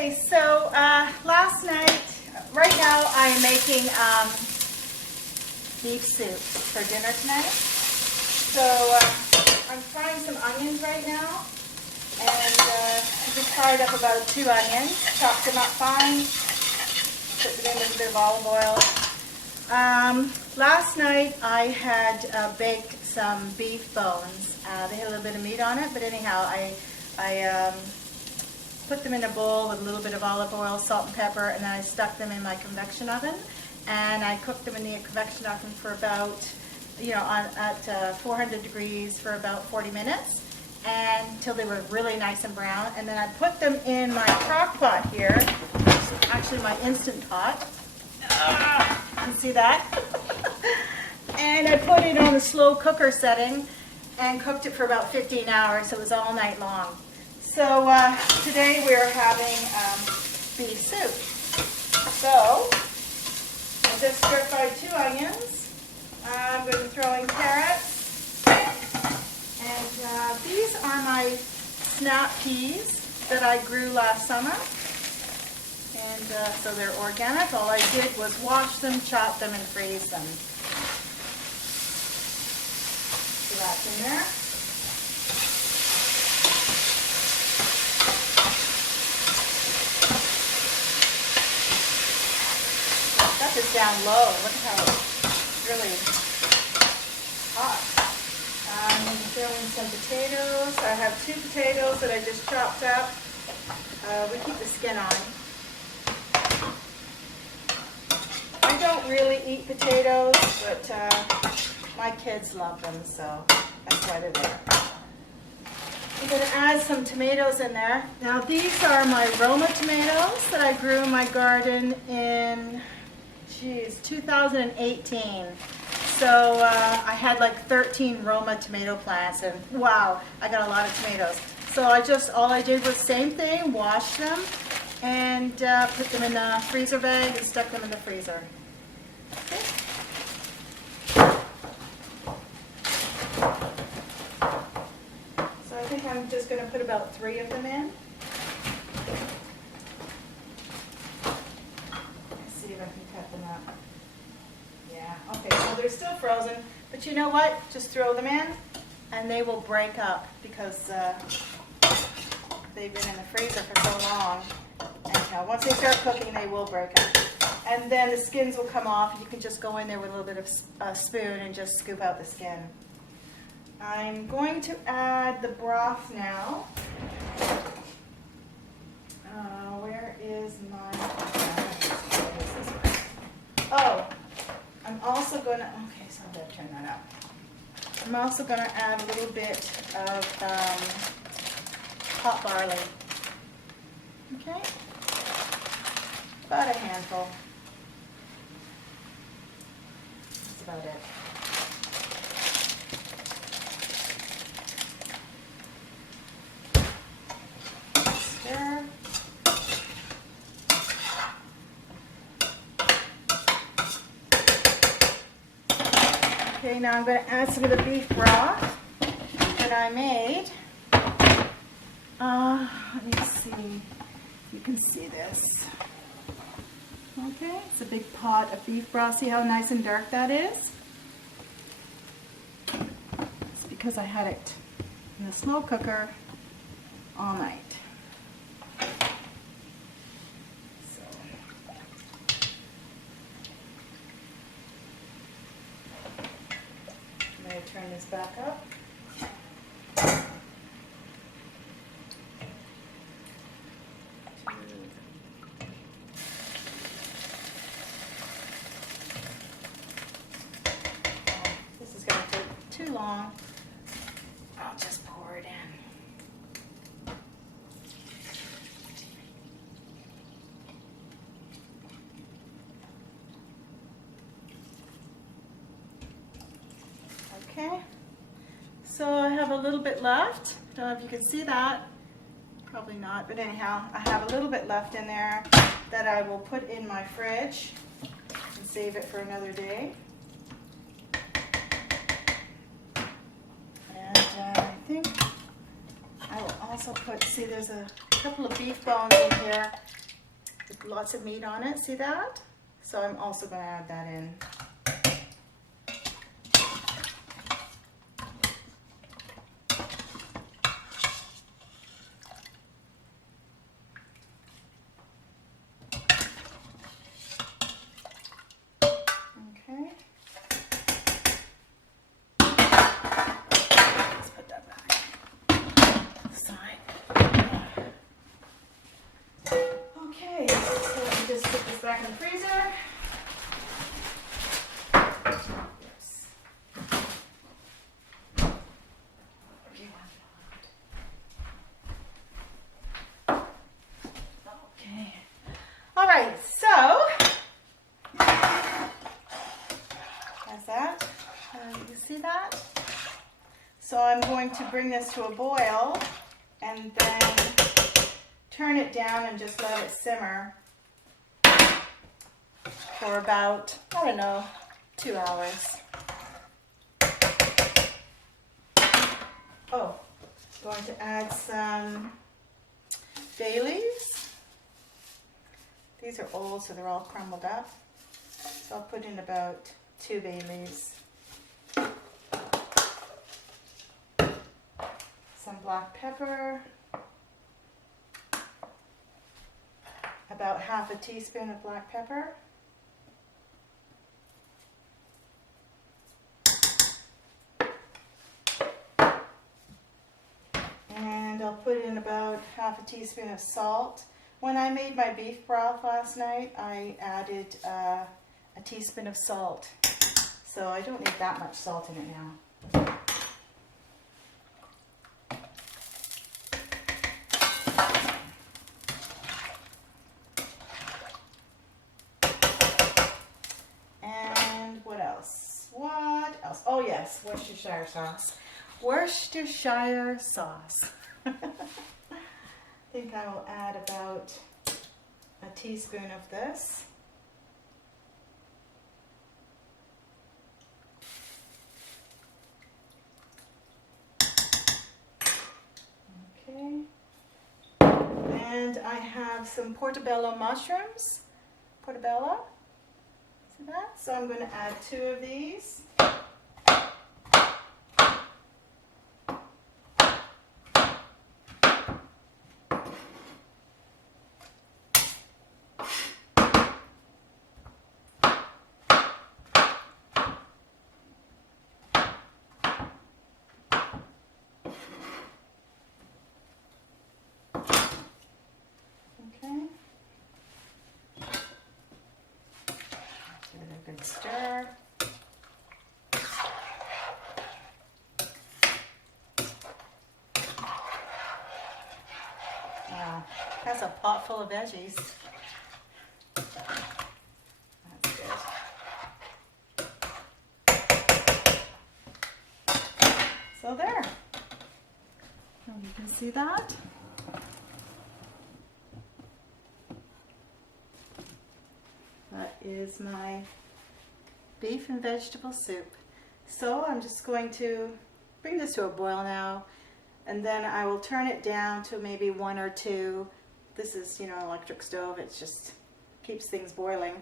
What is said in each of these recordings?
Okay, so last night, right now I'm making beef soup for dinner tonight. So I'm frying some onions right now, and I just fried up about 2 onions, chopped them up fine, put them in with a bit of olive oil. Last night I had baked some beef bones. They had a little bit of meat on it, but anyhow, I put them in a bowl with a little bit of olive oil, salt and pepper, and then I stuck them in my convection oven, and I cooked them in the convection oven for about, at 400 degrees for about 40 minutes, until they were really nice and brown. And then I put them in my crock pot here, actually my Instant Pot. You can see that? And I put it on the slow cooker setting and cooked it for about 15 hours, so it was all night long. So today we're having beef soup. So I just stir-fried 2 onions. I'm going to throw in carrots. And these are my snap peas that I grew last summer. And so they're organic. All I did was wash them, chop them, and freeze them. So that's in there. Stuff is down low. Look at how it's really hot. I'm going to throw in some potatoes. I have 2 potatoes that I just chopped up. We keep the skin on. I don't really eat potatoes, but my kids love them, so that's why they're there. I'm going to add some tomatoes in there. Now these are my Roma tomatoes that I grew in my garden in 2018. So I had like 13 Roma tomato plants, and wow, I got a lot of tomatoes. So all I did was same thing, wash them, and put them in the freezer bag and stuck them in the freezer. Okay. So I think I'm just going to put about 3 of them in. Let's see if I can cut them up. Yeah, okay, so they're still frozen, but you know what? Just throw them in and they will break up because they've been in the freezer for so long. And once they start cooking, they will break up. And then the skins will come off. You can just go in there with a little bit of a spoon and just scoop out the skin. I'm going to add the broth now. Where is my... Oh, I'm also going to... Okay, so I better turn that up. I'm also going to add a little bit of hot barley. Okay? About a handful. That's about it. Stir. Okay, now I'm going to add some of the beef broth that I made. Let me see. You can see this. Okay, it's a big pot of beef broth. See how nice and dark that is? It's because I had it in the slow cooker all night. So, I'm going to turn this back up. Too long. I'll just pour it in. Okay, so I have a little bit left. Don't know if you can see that. Probably not, but anyhow, I have a little bit left in there that I will put in my fridge and save it for another day. I think I will also put, see there's a couple of beef bones in here with lots of meat on it. See that? So I'm also going to add that in. Okay. Let's put that back aside. Okay, so let me just put this back in the freezer. Yes. Okay. All right, so that's that. You see that? So I'm going to bring this to a boil and then turn it down and just let it simmer for about, I don't know, 2 hours. Oh, going to add some bay leaves. These are old, so they're all crumbled up. So I'll put in about 2 bay leaves. Some black pepper. About half a teaspoon of black pepper. And I'll put in about half a teaspoon of salt. When I made my beef broth last night, I added a teaspoon of salt. So I don't need that much salt in it now. And what else? What else? Oh yes, Worcestershire sauce. Worcestershire sauce. I think I will add about a teaspoon of this. Okay. And I have some portobello mushrooms. Portobello. See that? So I'm going to add 2 of these. Okay. Give it a good stir. Wow, that's a pot full of veggies. That's good. So there. And you can see that. That is my beef and vegetable soup. So I'm just going to bring this to a boil now, and then I will turn it down to maybe 1 or 2. This is, an electric stove. It just keeps things boiling.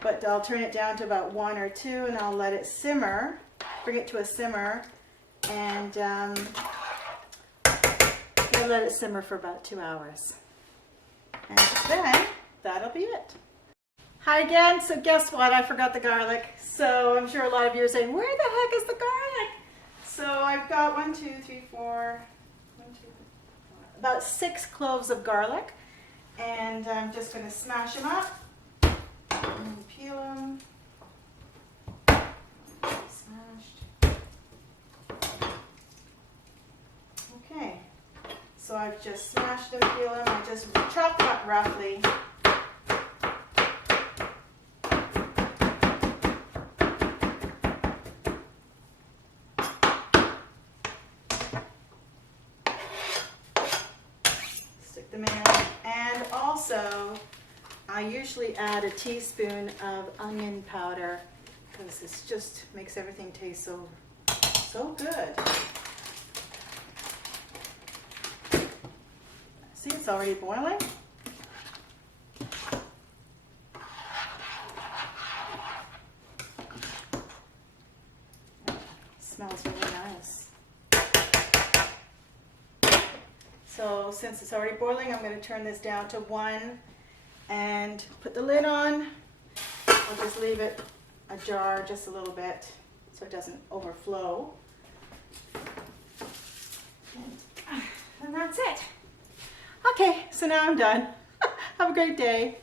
But I'll turn it down to about 1 or 2, and I'll let it simmer, bring it to a simmer, and I'll let it simmer for about 2 hours. And then that'll be it. Hi again. So guess what? I forgot the garlic. So I'm sure a lot of you are saying, where the heck is the garlic? So I've got 1, 2, 3, 4, about 6 cloves of garlic. And I'm just going to smash them up and peel them. Smashed. Okay. So I've just smashed them, peeled them. I just chopped them up roughly. And also, I usually add a teaspoon of onion powder because this just makes everything taste so good. See, it's it's already boiling. Smells really nice. So since it's already boiling, I'm going to turn this down to 1 and put the lid on. I'll just leave it ajar just a little bit so it doesn't overflow. And that's it. Okay, so now I'm done. Have a great day.